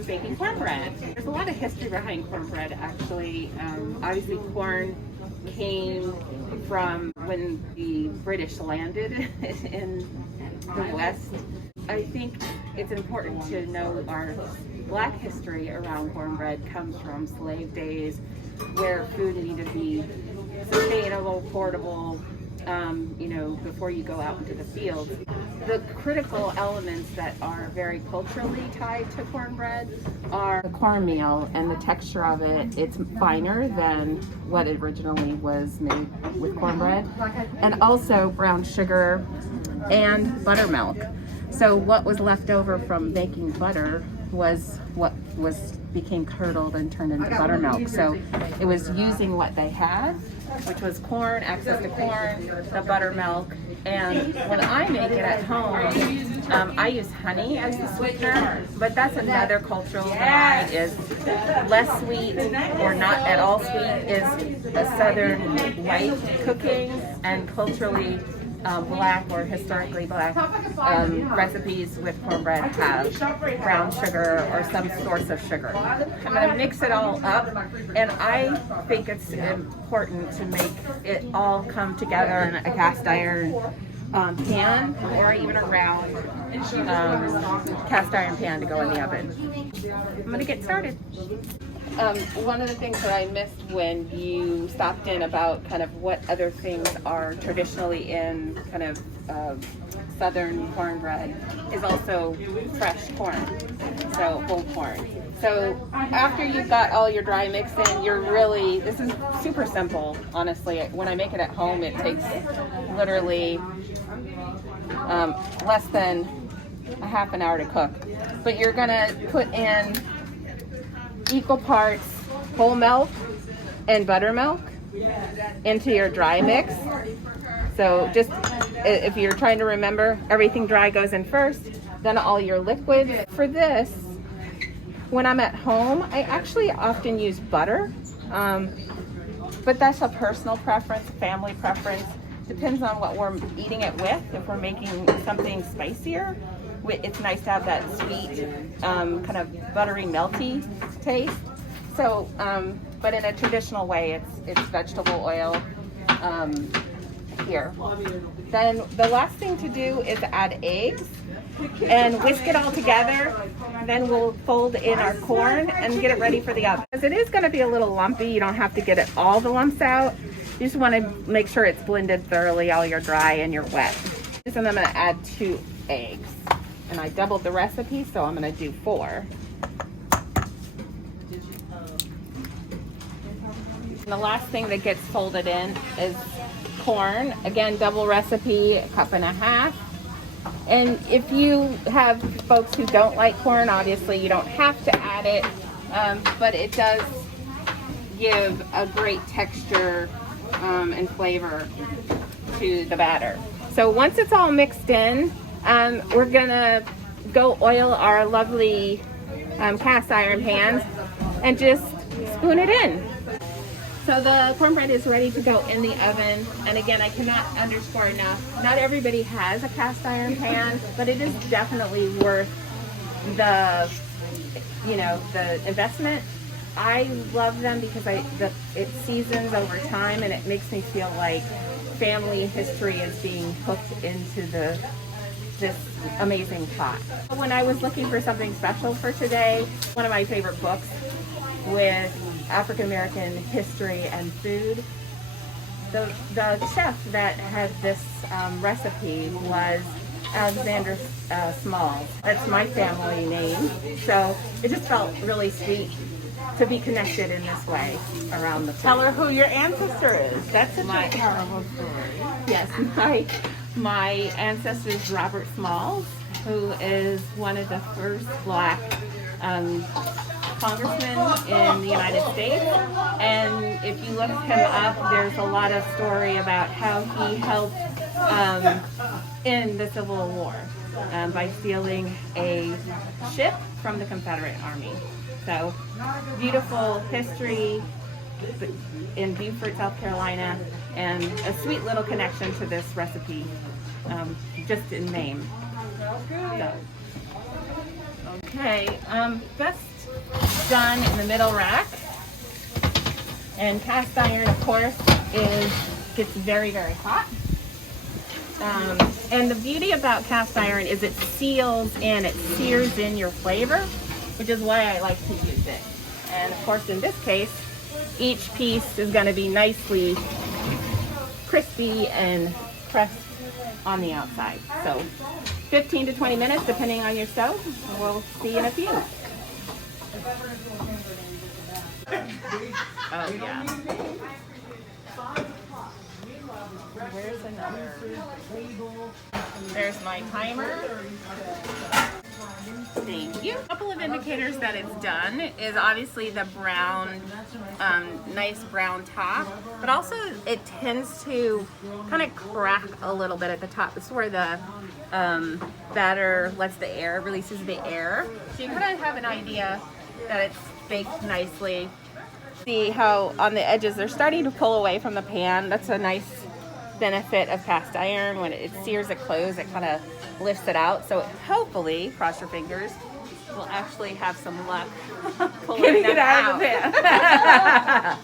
I'm baking cornbread. There's a lot of history behind cornbread, actually. Obviously, corn came from when the British landed in the West. I think it's important to know our Black history around cornbread comes from slave days, where food needed to be sustainable, portable, before you go out into the fields. The critical elements that are very culturally tied to cornbread are the cornmeal and the texture of it. It's finer than what originally was made with cornbread, and also brown sugar and buttermilk. So what was left over from making butter was what became curdled and turned into buttermilk. So it was using what they had, which was corn, access to corn, the buttermilk. And when I make it at home, I use honey as the sweetener, but that's another cultural divide, is less sweet or not at all sweet is a southern white cooking, and culturally Black or historically Black recipes with cornbread have brown sugar or some source of sugar. I'm going to mix it all up, and I think it's important to make it all come together in a cast iron pan, or even a round cast iron pan to go in the oven. I'm going to get started. One of the things that I missed when you stopped in about kind of what other things are traditionally in kind of southern cornbread is also fresh corn, so whole corn. So after you've got all your dry mix in, this is super simple, honestly. When I make it at home, it takes literally less than a half an hour to cook. But you're gonna put in equal parts whole milk and buttermilk into your dry mix. So just if you're trying to remember, everything dry goes in first, then all your liquids. For this, when I'm at home, I actually often use butter, but that's a personal preference, family preference. Depends on what we're eating it with. If we're making something spicier, it's nice to have that sweet, kind of buttery, melty taste. So, but in a traditional way, it's vegetable oil here. Then the last thing to do is add eggs and whisk it all together. Then we'll fold in our corn and get it ready for the oven. Because it is going to be a little lumpy, you don't have to get all the lumps out. You just want to make sure it's blended thoroughly, all your dry and your wet. And I'm going to add 2 eggs. And I doubled the recipe, so I'm going to do 4. And the last thing that gets folded in is corn. Again, double recipe, 1.5 cups. And if you have folks who don't like corn, obviously you don't have to add it, but it does give a great texture and flavor to the batter. So once it's all mixed in, we're gonna go oil our lovely cast iron pans and just spoon it in. So the cornbread is ready to go in the oven, and again, I cannot underscore enough, not everybody has a cast iron pan, but it is definitely worth the investment. I love them because it seasons over time, and it makes me feel like family history is being hooked into this amazing pot. When I was looking for something special for today, one of my favorite books with African American history and food, the chef that had this recipe was Alexander Smalls. That's my family name, so it just felt really sweet to be connected in this way around the food. Tell her who your ancestor is. That's such a terrible story. Yes, my ancestor is Robert Smalls, who is one of the first Black congressmen in the United States. And if you look him up, there's a lot of story about how he helped in the Civil War by stealing a ship from the Confederate Army. So beautiful history in Beaufort, South Carolina, and a sweet little connection to this recipe, just in name. So. Okay, best done in the middle rack. And cast iron, of course, gets very, very hot. And the beauty about cast iron is it seals in, it sears in your flavor, which is why I like to use it. And of course, in this case, each piece is going to be nicely crispy and pressed on the outside. So 15 to 20 minutes, depending on your stove. We'll see in a few. Oh yeah. Where's another? There's my timer. Thank you. A couple of indicators that it's done is obviously the brown, nice brown top, but also it tends to kind of crack a little bit at the top. This is where the batter lets the air, releases the air. So you kind of have an idea that it's baked nicely. See how on the edges they're starting to pull away from the pan. That's a nice benefit of cast iron. When it sears it closed, it kind of lifts it out. So hopefully, cross your fingers, we'll actually have some luck pulling it out of the pan.